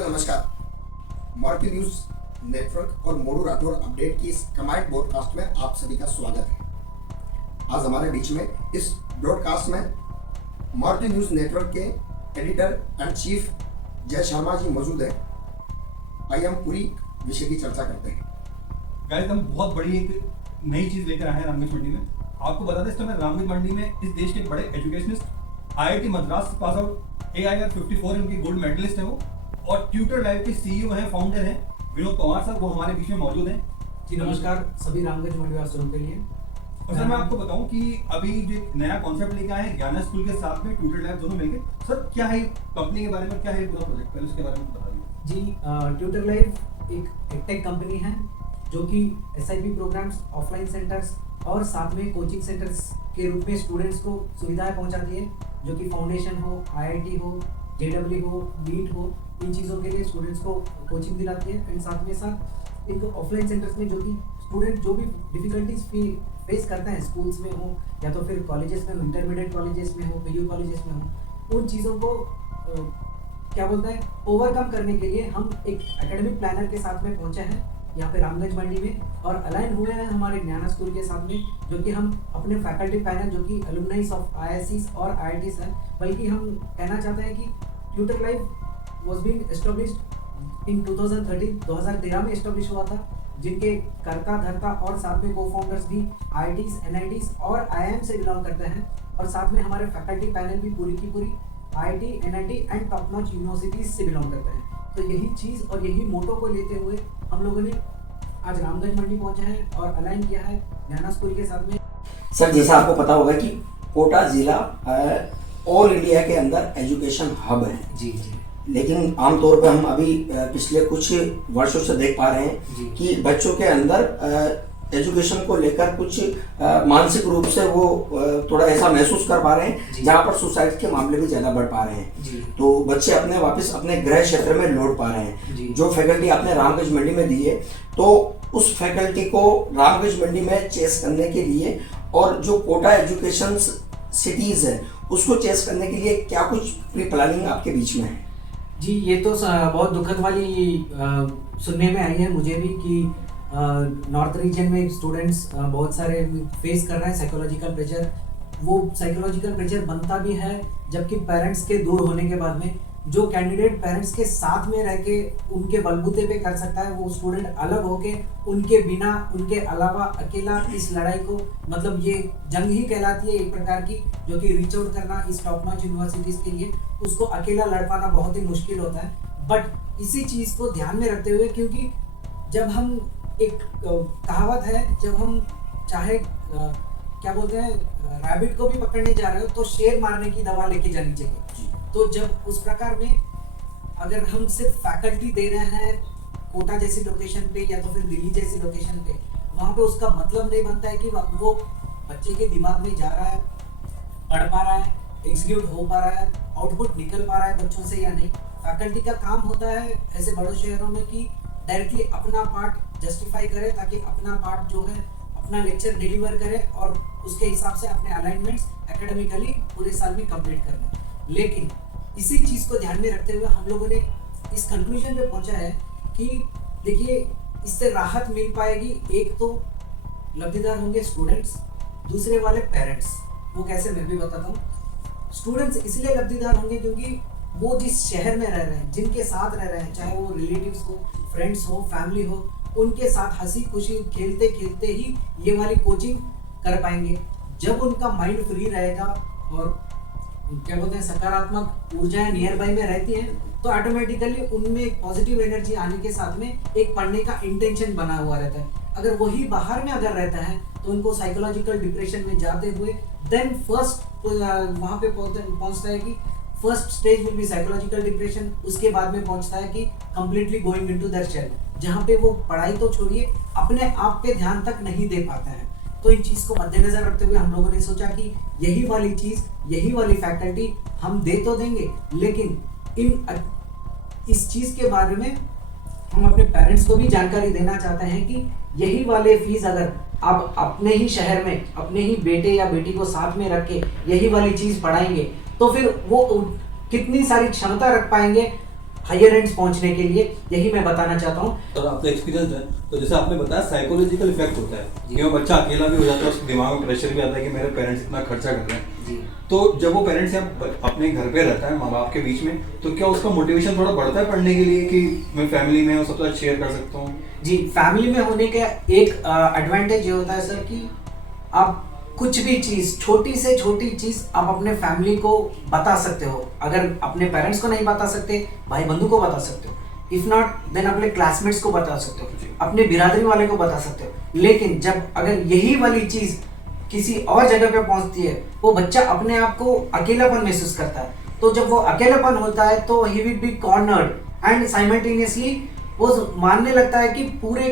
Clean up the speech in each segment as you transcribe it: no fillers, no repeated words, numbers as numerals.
नमस्कार। Morty news network और Moru Rathore update की इस कमांड ब्रॉडकास्ट में आप सभी का स्वागत है। आज हमारे बीच में इस ब्रॉडकास्ट में मॉर्टी न्यूज नेटवर्क के एडिटर एंड चीफ जय शर्मा जी मौजूद है। आइए हम पूरी विषय की चर्चा करते हैं। गाइस, हम बहुत बड़ी एक नई चीज लेकर आए हैं रामगंज मंडी में। आपको बता दें, इस समय रामगंज मंडी में इस देश के बड़े educationist IIT Madras pass out AIR 54 इनकी गोल्ड मेडलिस्ट है वो, और ट्यूटर लाइव के CEO हैं, फाउंडर हैं विनोद पवार साहब, वो हमारे बीच में मौजूद हैं। जी नमस्कार सभी रामगंज मंडी वासियों के लिए। और सर, मैं आपको बताऊं कि अभी जो एक नया कॉन्सेप्ट लेके आए हैं ज्ञाना स्कूल के साथ में ट्यूटर लाइव दोनों मिलकर। सर, क्या है कंपनी के बारे में, क्या है पूरा प्रोजेक्ट, पहले उसके बारे में बता दीजिए। जी ट्यूटर लाइव एक एडटेक कंपनी है जो कि SIP प्रोग्राम्स, ऑफलाइन सेंटर्स और साथ में कोचिंग सेंटर्स के रूप में स्टूडेंट्स को सुविधाएं पहुंचाती है, जो कि फाउंडेशन हो, IIT हो, JEE हो, NEET हो, इन चीज़ों के लिए स्टूडेंट्स को कोचिंग दिलाती है। एंड साथ में साथ एक ऑफलाइन सेंटर्स में जो कि स्टूडेंट जो भी डिफिकल्टीज फेस करते हैं, स्कूल्स में हो या तो फिर कॉलेजेस में हो, इंटरमीडिएट कॉलेजेस में हो, PU कॉलेजेस में हो, उन चीज़ों को क्या बोलते हैं ओवरकम करने के लिए हम एक एकेडमिक प्लानर के साथ में पहुंचे हैं यहाँ पे रामगंज मंडी में, और अलाइन हुए हैं हमारे ज्ञाना स्कूल के साथ में, जो कि हम अपने फैकल्टी पैनल जो कि अलुमनाइज ऑफ IISCs और IITs हैं, बल्कि हम कहना चाहते हैं कि tutor live was being established in 2013 में एस्टैब्लिश हुआ था, जिनके कर्ता धर्ता और साथ में को फाउंडर्स भी IITs, NITs और IIM से बिलोंग करते हैं, और साथ में हमारे फैकल्टी पैनल भी पूरी की पूरी IIT, NIT and top notch universities से बिलोंग करते हैं। तो यही चीज़ और यही मोटो को लेते हुए हम लोगों ने आज रामगंज मंडी पहुंचे हैं और अलाइन किया है ज्ञाना स्कूल के साथ में। सर, जैसा आपको पता होगा कि कोटा जिला ऑल इंडिया के अंदर एजुकेशन हब है। जी जी। लेकिन आमतौर पे हम अभी पिछले कुछ वर्षों से देख पा रहे हैं कि बच्चों के अंदर एजुकेशन को लेकर कुछ मानसिक रूप से वो थोड़ा ऐसा महसूस कर पा रहे हैं, जहाँ पर सुसाइड के मामले भी ज़्यादा बढ़ पा रहे हैं। तो बच्चे अपने वापस अपने गृह क्षेत्र में लौट पा रहे हैं। जो फैकल्टी आपने रामगंज मंडी में दी है, तो उस फैकल्टी को रामगंज मंडी में चेस करने के लिए और जो कोटा एजुकेशन सिटीज़ है उसको चेस करने के लिए क्या कुछ प्री प्लानिंग आपके बीच में है? जी, ये तो बहुत दुखद वाली सुनने में आई है मुझे भी कि नॉर्थ रीजन में स्टूडेंट्स बहुत सारे फेस कर रहे हैं साइकोलॉजिकल प्रेशर। वो साइकोलॉजिकल प्रेशर बनता भी है जबकि पेरेंट्स के दूर होने के बाद में जो कैंडिडेट पेरेंट्स के साथ में रह के उनके बलबूते पे कर सकता है, वो स्टूडेंट अलग होके उनके बिना, उनके अलावा अकेला इस लड़ाई को, मतलब ये जंग ही कहलाती है एक प्रकार की, जो कि रीच आउट करना इस टॉप नॉच यूनिवर्सिटीज़ के लिए, उसको अकेला लड़ पाना बहुत ही मुश्किल होता है। बट इसी चीज़ को ध्यान में रखते हुए, क्योंकि जब हम एक कहावत है, जब हम चाहे क्या बोलते हैं रैबिट को भी पकड़ने जा रहे हो तो शेर मारने की दवा लेके जानी चाहिए। तो जब उस प्रकार में अगर हम सिर्फ फैकल्टी दे रहे हैं कोटा जैसी लोकेशन पे या तो फिर दिल्ली जैसी लोकेशन पे, वहाँ पे उसका मतलब नहीं बनता है कि वो बच्चे के दिमाग में जा रहा है, पढ़ पा रहा है, एग्जीक्यूट हो पा रहा है, आउटपुट निकल पा रहा है बच्चों से या नहीं। फैकल्टी का काम होता है ऐसे बड़े शहरों में कि डायरेक्टली अपना पार्ट जस्टिफाई करे, ताकि अपना पार्ट जो है अपना लेक्चर डिलीवर करे और उसके हिसाब से अपने अलाइनमेंट्स एकेडमिकली पूरे साल में कंप्लीट कर दें। लेकिन इसी चीज़ को ध्यान में रखते हुए हम लोगों ने इस कंक्लूजन पे पहुंचा है कि देखिए, इससे राहत मिल पाएगी। एक तो लब्धिदार होंगे स्टूडेंट्स, दूसरे वाले पेरेंट्स। वो कैसे, मैं भी बताता हूँ। स्टूडेंट्स इसलिए लब्धिदार होंगे क्योंकि वो जिस शहर में रह रहे हैं, जिनके साथ रह रहे हैं, चाहे वो रिलेटिव्स हो, फ्रेंड्स हो, फैमिली हो, उनके साथ हंसी खुशी खेलते खेलते ही ये वाली कोचिंग कर पाएंगे। जब उनका माइंड फ्री रहेगा और क्या बोलते हैं सकारात्मक ऊर्जाएं नियर बाई में रहती हैं, तो ऑटोमेटिकली उनमें एक पॉजिटिव एनर्जी आने के साथ में एक पढ़ने का इंटेंशन बना हुआ रहता है। अगर वही बाहर में अगर रहता है तो उनको साइकोलॉजिकल डिप्रेशन में जाते हुए देन फर्स्ट वहाँ पे पहुँचता है कि first stage will be psychological depression. उसके बाद में पहुँचता है कि completely going into their shell, जहाँ पे वो पढ़ाई तो छोड़िए अपने आप पे ध्यान तक नहीं दे पाता है। तो इन चीज़ को मद्देनजर रखते हुए हम लोगों ने सोचा कि यही वाली चीज़, यही वाली फैकल्टी हम दे तो देंगे, लेकिन इस चीज़ के बारे में हम अपने पेरेंट्स को भी जानकारी देना चाहते हैं कि यही वाले फीस अगर आप अपने ही शहर में अपने ही बेटे या बेटी को साथ में रख के यही वाली चीज़ पढ़ाएंगे तो फिर वो कितनी सारी क्षमता रख पाएंगे हायर एंड्स पहुंचने के लिए, यही मैं बताना चाहता हूँ। और आपका एक्सपीरियंस है, तो जैसे आपने बताया साइकोलॉजिकल इफेक्ट होता है कि वो बच्चा अकेला भी हो जाता है, उसके दिमाग में प्रेशर भी आता है कि मेरे पेरेंट्स इतना खर्चा कर रहे हैं। जी। तो जब वो पेरेंट्स अपने घर पे रहता है माँ बाप के बीच में, तो क्या उसका मोटिवेशन थोड़ा बढ़ता है पढ़ने के लिए कि मैं फैमिली में सबके साथ शेयर कर सकता हूँ? जी, फैमिली में होने का एक एडवांटेज ये होता है सर कि आप कुछ भी चीज़, छोटी से छोटी चीज़ आप अपने फैमिली को बता सकते हो। अगर अपने पेरेंट्स को नहीं बता सकते, भाई बंधु को बता सकते हो, इफ नॉट देन अपने क्लासमेट्स को बता सकते हो, अपने बिरादरी वाले को बता सकते हो। लेकिन जब अगर यही वाली चीज़ किसी और जगह पे पहुंचती है, वो बच्चा अपने आप को अकेलापन महसूस करता है। तो जब वो अकेलापन होता है तो he will be cornered and simultaneously वो मानने लगता है कि पूरे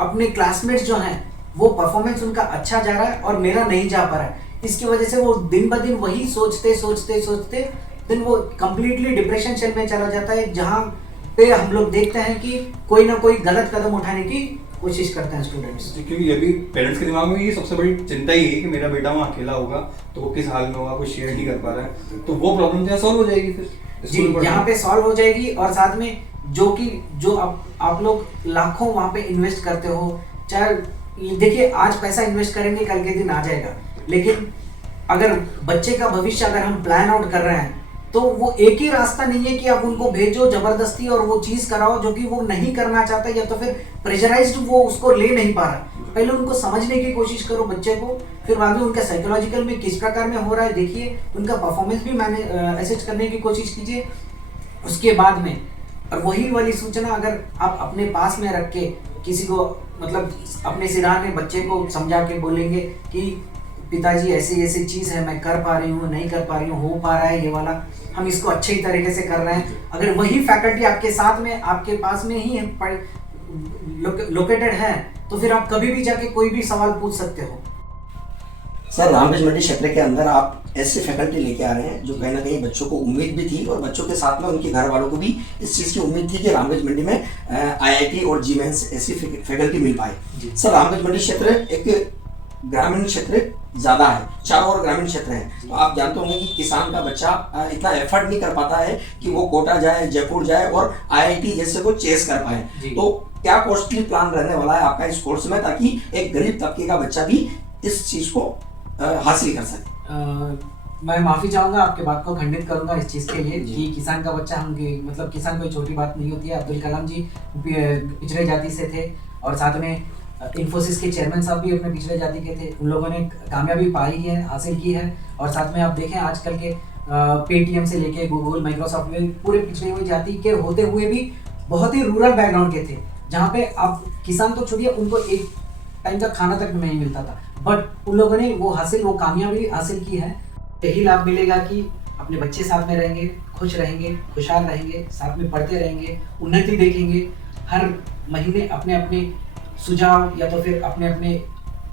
अपने क्लासमेट्स जो हैं वो परफॉर्मेंस उनका अच्छा जा रहा है और मेरा नहीं जा पा रहा है। इसकी वजह से वो दिन ब दिन वही सोचते दिन वो कंप्लीटली डिप्रेशन शेल में चला जाता है, जहाँ पे हम लोग देखते हैं कि कोई ना कोई गलत कदम उठाने की कोशिश करते हैं स्टूडेंट्स। क्योंकि ये भी पेरेंट्स के दिमाग में ये सबसे बड़ी चिंता ही है कि मेरा बेटा वहाँ अकेला होगा तो वो किस हाल में होगा, कुछ शेयर नहीं कर पा रहा है, तो वो प्रॉब्लम क्या सॉल्व हो जाएगी फिर? जी, यहाँ पे सॉल्व हो जाएगी। और साथ में जो आप लोग लाखों वहाँ पे इन्वेस्ट करते हो, चाहे देखिए आज पैसा इन्वेस्ट करेंगे कल के दिन आ जाएगा, लेकिन अगर बच्चे का भविष्य अगर हम प्लान आउट कर रहे हैं तो वो एक ही रास्ता नहीं है कि आप उनको भेजो जबरदस्ती और वो चीज़ कराओ जो कि वो नहीं करना चाहता, या तो फिर प्रेशराइज्ड वो उसको ले नहीं पा रहा। पहले उनको समझने की कोशिश करो बच्चे को, फिर बाद में उनका साइकोलॉजिकल में किस प्रकार में हो रहा है देखिए, उनका परफॉर्मेंस भी असेस करने की कोशिश कीजिए। उसके बाद में और वही वाली सूचना अगर आप अपने पास में रख के किसी को मतलब अपने सिराने में बच्चे को समझा के बोलेंगे कि पिताजी ऐसी ऐसी चीज़ है, मैं कर पा रही हूँ, नहीं कर पा रही हूँ, हो पा रहा है ये वाला, हम इसको अच्छे तरीके से कर रहे हैं। अगर वही फैकल्टी आपके साथ में आपके पास में ही है, लोकेटेड है, तो फिर आप कभी भी जाके कोई भी सवाल पूछ सकते हो। सर, रामगंज मंडी क्षेत्र के अंदर आप ऐसे फैकल्टी लेके आ रहे हैं जो कहीं ना कहीं बच्चों को उम्मीद भी थी और बच्चों के साथ में उनके घर वालों को भी इस चीज़ की उम्मीद थी कि रामगंज मंडी में IIT और GMENS ऐसी फैकल्टी मिल पाए। सर, रामगंज मंडी क्षेत्र एक ग्रामीण क्षेत्र ज़्यादा है, चारों ओर ग्रामीण क्षेत्र है, तो आप जानते होंगे कि किसान का बच्चा इतना एफर्ट नहीं कर पाता है कि वो कोटा जाए, जयपुर जाए और IIT जैसे को चेस कर पाए। तो क्या कॉस्टली प्लान रहने वाला है आपका इस कोर्स में, ताकि एक गरीब तबके का बच्चा भी इस चीज़ को हासिल कर सके? मैं माफ़ी चाहूँगा, आपके बात को खंडित करूँगा इस चीज़ के लिए कि किसान का बच्चा मतलब किसान कोई छोटी बात नहीं होती है। अब्दुल कलाम जी पिछड़े जाति से थे और साथ में इन्फोसिस के चेयरमैन साहब भी अपने पिछड़े जाति के थे, उन लोगों ने कामयाबी पाई है, हासिल की है। और साथ में आप देखें आजकल के पेटीएम से लेके गूगल, माइक्रोसॉफ्ट में पूरे पिछड़े हुए जाति के होते हुए भी बहुत ही रूरल बैकग्राउंड के थे, जहाँ पे आप किसान तो छोड़िए, उनको एक टाइम का खाना तक नहीं मिलता था, बट उन लोगों ने वो कामयाबी हासिल की है। यही लाभ मिलेगा कि अपने बच्चे साथ में रहेंगे, खुश रहेंगे, खुशहाल रहेंगे, साथ में पढ़ते रहेंगे, उन्नति देखेंगे, हर महीने अपने अपने सुझाव या तो फिर अपने अपने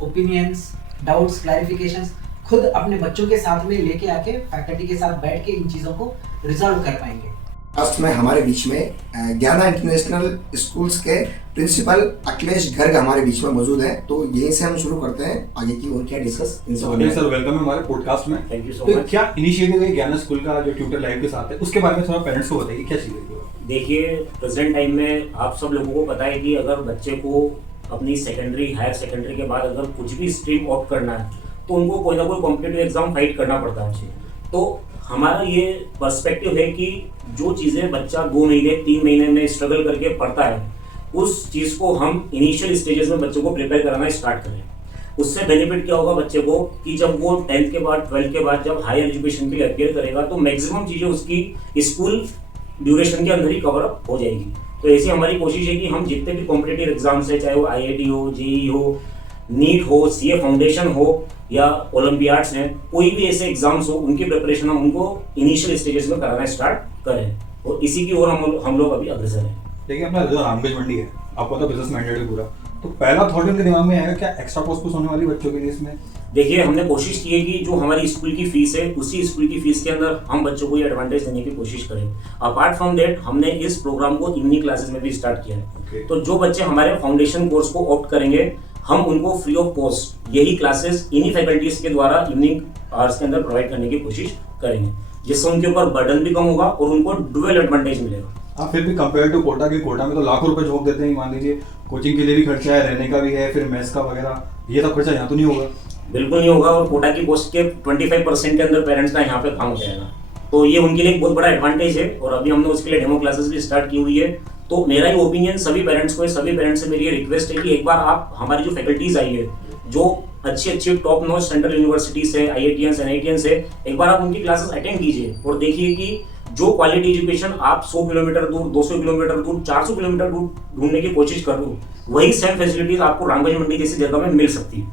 ओपिनियंस, डाउट्स, क्लैरिफिकेशंस खुद अपने बच्चों के साथ में लेके आके फैकल्टी के साथ बैठ के इन चीज़ों को रिजॉल्व कर पाएंगे। फर्स्ट में हमारे बीच में ज्ञाना इंटरनेशनल स्कूल्स के प्रिंसिपल अखिलेश गर्ग हमारे बीच में मौजूद हैं, तो यहीं से हम शुरू करते हैं आगे की और क्या डिस्कस इनसे होने सर, वेलकम है हमारे पॉडकास्ट में। थैंक यू सो तो मच। क्या इनिशिएटिव है ज्ञाना स्कूल का जो ट्यूटर लाइव के साथ है, उसके बारे में थोड़ा पेरेंट्स को बताइए क्या चीज़ है? देखिए, प्रेजेंट टाइम में आप सब लोगों को पता है कि अगर बच्चे को अपनी सेकेंडरी, हायर सेकेंडरी के बाद अगर कुछ भी स्ट्रीम ऑप्ट करना है तो उनको कोई ना कोई कॉम्पिटिटिव एग्जाम फाइट करना पड़ता है। तो हमारा ये पर्सपेक्टिव है कि जो चीज़ें बच्चा 2 महीने 3 महीने में स्ट्रगल करके पढ़ता है, उस चीज़ को हम इनिशियल स्टेजेस में बच्चों को प्रिपेयर कराना स्टार्ट करें। उससे बेनिफिट क्या होगा बच्चे को कि जब वो 10th के बाद 12th के बाद जब हायर एजुकेशन के लिए अपियर करेगा तो मैक्सिमम चीज़ें उसकी स्कूल ड्यूरेशन के अंदर ही कवर अप हो जाएगी। तो ऐसी हमारी कोशिश है कि हम जितने भी कॉम्पिटिटिव एग्जाम्स है, चाहे वो IIT हो, JEE हो, नीट हो, CA फाउंडेशन हो या ओलंपियाड्स हैं, कोई भी ऐसे एग्जाम्स हो, उनकी प्रिपरेशन हम उनको इनिशियल स्टेजेस में कराना स्टार्ट करें और इसी की ओर हम लोग अभी अग्रसर हैं। देखिए, अपना जो रामगंज मंडी है, आपको तो बिजनेस माइंडेड है पूरा, तो पहला थॉट उनके दिमाग में आएगा क्या एक्स्ट्रा कॉस्ट होने वाली बच्चों के लिए इसमें? देखिए, हमने कोशिश की है कि जो हमारी स्कूल की फीस है उसी स्कूल की फीस के अंदर हम बच्चों को ये एडवांटेज देने की कोशिश करें। अपार्ट फ्रॉम दैट हमने इस प्रोग्राम को इवनिंग क्लासेस में भी स्टार्ट किया है। तो जो बच्चे हमारे फाउंडेशन कोर्स को ऑप्ट करेंगे, हम उनको फ्री ऑफ कॉस्ट यही क्लासेस इन्हीं फैकल्टीज के द्वारा इवनिंग आवर्स के अंदर प्रोवाइड करने की कोशिश करेंगे, जिससे उनके ऊपर बर्डन भी कम होगा और उनको डुअल एडवांटेज मिलेगा। हाँ, फिर भी कंपेयर टू कोटा, की कोटा में तो लाखों रुपए झोंक देते हैं, मान लीजिए कोचिंग के लिए भी खर्चा है, रहने का भी है, फिर मेस का वगैरह, ये सब खर्चा यहाँ तो नहीं होगा। बिल्कुल नहीं होगा, और कोटा की पोस्ट के 25% के अंदर पेरेंट्स का यहाँ पे काम हो जाएगा, तो ये उनके लिए एक बहुत बड़ा एडवांटेज है। और अभी हमने उसके लिए डेमो क्लासेस भी स्टार्ट की हुई है। तो मेरा ही ओपिनियन सभी पेरेंट्स को है, सभी पेरेंट्स से मेरी ये रिक्वेस्ट है कि एक बार आप हमारी जो फैकल्टीज आई है, जो अच्छी टॉप नॉच सेंट्रल यूनिवर्सिटीज है, IITians NITians है, एक बार आप उनकी क्लासेस अटेंड कीजिए और देखिए कि जो क्वालिटी एजुकेशन आप 100 किलोमीटर दूर, 200 किलोमीटर दूर, 400 किलोमीटर दूर ढूंढने की कोशिश कर रहे हो, वही सेम फैसिलिटीज आपको रामगंज मंडी जैसी जगह में मिल सकती है।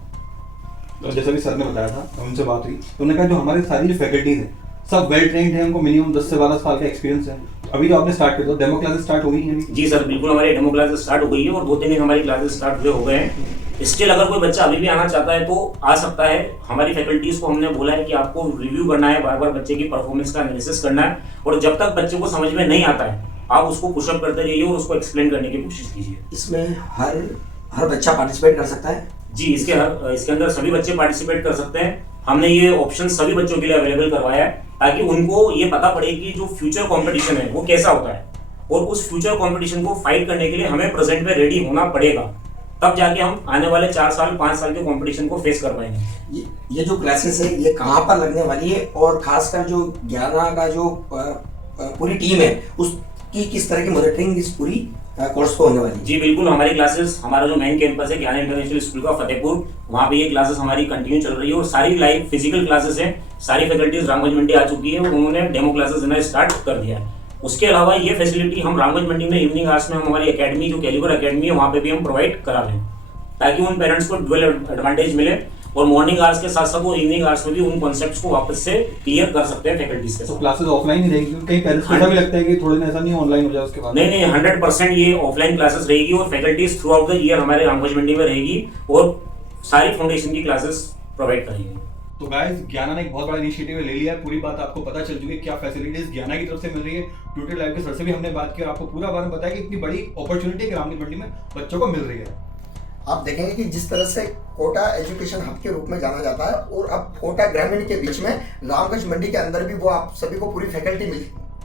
तो जैसा भी सर ने बताया था, उनसे बात हुई तो उन्होंने कहा जो हमारी सारी जो फैकल्टीज हैं सब वेल ट्रेंड है, उनको मिनिमम 10 से 12 साल का एक्सपीरियंस है। अभी जो आपने स्टार्ट किया, डेमो क्लासेस स्टार्ट हो गई हैं? जी सर, बिल्कुल हमारी डेमो क्लासेस स्टार्ट हो गई है और 2-3 दिन हमारी क्लासेस स्टार्ट हुए हो गए हैं। स्टिल अगर कोई बच्चा अभी भी आना चाहता है तो आ सकता है। हमारी फैकल्टीज को हमने बोला है कि आपको रिव्यू करना है, बार बार बच्चे की परफॉर्मेंस का एनालिसिस करना है, और जब तक बच्चे को समझ में नहीं आता है आप उसको पुशअप करते रहिए और उसको एक्सप्लेन करने की कोशिश कीजिए। इसमें हर बच्चा पार्टिसिपेट कर सकता है? जी, इसके अंदर सभी बच्चे पार्टिसिपेट कर सकते हैं। हमने ये ऑप्शन सभी बच्चों के लिए अवेलेबल करवाया है ताकि उनको ये पता पड़े कि जो फ्यूचर कंपटीशन है वो कैसा होता है, और उस फ्यूचर कंपटीशन को फाइट करने के लिए हमें प्रेजेंट में रेडी होना पड़ेगा, तब जाके हम आने वाले 4 साल 5 साल के कंपटीशन को फेस कर पाएंगे। ये जो क्लासेस है ये कहाँ पर लगने वाली है, और खासकर जो ज्ञाना का जो पूरी टीम है उसकी किस तरह की मॉनिटरिंग इस पूरी कोर्स को होने वाली है? जी बिल्कुल, हमारी क्लासेस, हमारा जो मेन कैंपस है ज्ञान इंटरनेशनल स्कूल का फतेहपुर, वहाँ पे ये क्लासेस हमारी कंटिन्यू चल रही है और सारी लाइव फिजिकल क्लासेस हैं। सारी फैकल्टीज रामगंज मंडी आ चुकी है और उन्होंने डेमो क्लासेस देना स्टार्ट कर दिया है। उसके अलावा ये फैसिलिटी हम रामगंज मंडी में इवनिंग आवर्स में हम हमारी एकेडमी जो कैलिबर एकेडमी है वहाँ पे भी हम प्रोवाइड करा रहे हैं, ताकि उन पेरेंट्स को डुअल एडवांटेज मिले और मॉर्निंग आवर्स के साथ साथ वो इवनिंग आवर्स में भी उन कॉन्सेप्ट्स को वापस से क्लियर कर सकते हैं फैकल्टीज के साथ। तो क्लासेस ऑफलाइन ही रहेगी, क्योंकि कई पेरेंट्स को ऐसा भी लगता है कि थोड़े दिन ऐसा नहीं ऑनलाइन हो जाए उसके बाद? नहीं, 100% ये ऑफलाइन क्लासेस रहेगी और faculties through out the year हमारे रामगंज मंडी में रहेगी और सारी फाउंडेशन की क्लासेस प्रोवाइड करेंगे। तो गाइस, ज्ञाना ने एक बहुत बड़ा इनिशिएटिव ले लिया है, पूरी बात आपको पता चल चुकी है क्या फैसिलिटीज ज्ञाना की तरफ से मिल रही है। ट्यूटर लाइव के सर से भी हमने बात की और आपको पूरा बारे में बताया कि इतनी बड़ी अपॉर्चुनिटी रामगंज मंडी में बच्चों को मिल रही है। आप देखेंगे कि जिस तरह से कोटा एजुकेशन हब के रूप में जाना जाता है और अब कोटा ग्रामीण के बीच में रामगंज मंडी के अंदर भी वो आप सभी को पूरी फैकल्टी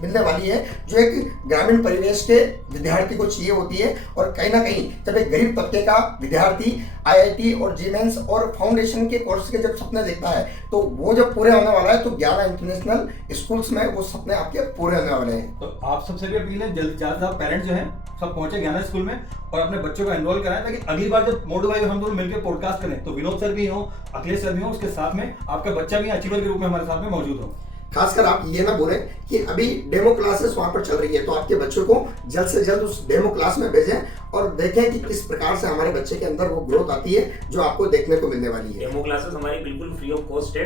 मिलने वाली है जो एक ग्रामीण परिवेश के विद्यार्थी को चाहिए होती है। और कहीं ना कहीं जब एक गरीब तबके का विद्यार्थी IIT और GMENS और फाउंडेशन के कोर्स के जब सपने देखता है तो वो जब पूरे होने वाला है तो ज्ञाना इंटरनेशनल स्कूल्स में वो सपने आपके पूरे होने वाले हैं। तो आप सबसे भी अपील है, जल्द ज़्यादा पेरेंट्स जो हैं सब पहुंचे ज्ञाना स्कूल में और अपने बच्चों को एनरोल कराएं, ताकि अगली बार जब मोडू भाई और हम दोनों मिलकर पॉडकास्ट करें तो विनोद सर भी हो, अखिलेश सर भी हो, उसके साथ में आपका बच्चा भी अचीवर के रूप में हमारे साथ में मौजूद हो। खासकर आप ये ना बोलें कि अभी डेमो क्लासेस वहां पर चल रही है, तो आपके बच्चों को जल्द से जल्द उस डेमो क्लास में भेजें और देखें कि किस प्रकार से हमारे बच्चे के अंदर वो ग्रोथ आती है जो आपको देखने को मिलने वाली है। डेमो क्लासेस हमारी बिल्कुल फ्री ऑफ कॉस्ट है।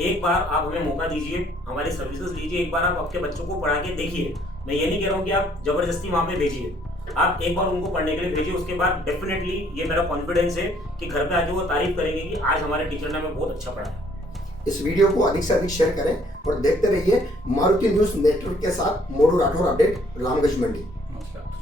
एक बार आप हमें मौका दीजिए, हमारी सर्विसेज लीजिए, एक बार आप आपके बच्चों को पढ़ा के देखिए। मैं ये नहीं कह रहा हूँ कि आप जबरदस्ती वहाँ पे भेजिए, आप एक बार उनको पढ़ने के लिए भेजिए, उसके बाद डेफिनेटली ये मेरा कॉन्फिडेंस है कि घर पे आके वो तारीफ करेंगे कि आज हमारे टीचर ने हमें बहुत अच्छा पढ़ाया। इस वीडियो को अधिक से अधिक शेयर करें और देखते रहिए मारुति न्यूज़ नेटवर्क के साथ मोडू राठौर अपडेट रामगंज मंडी। नमस्कार।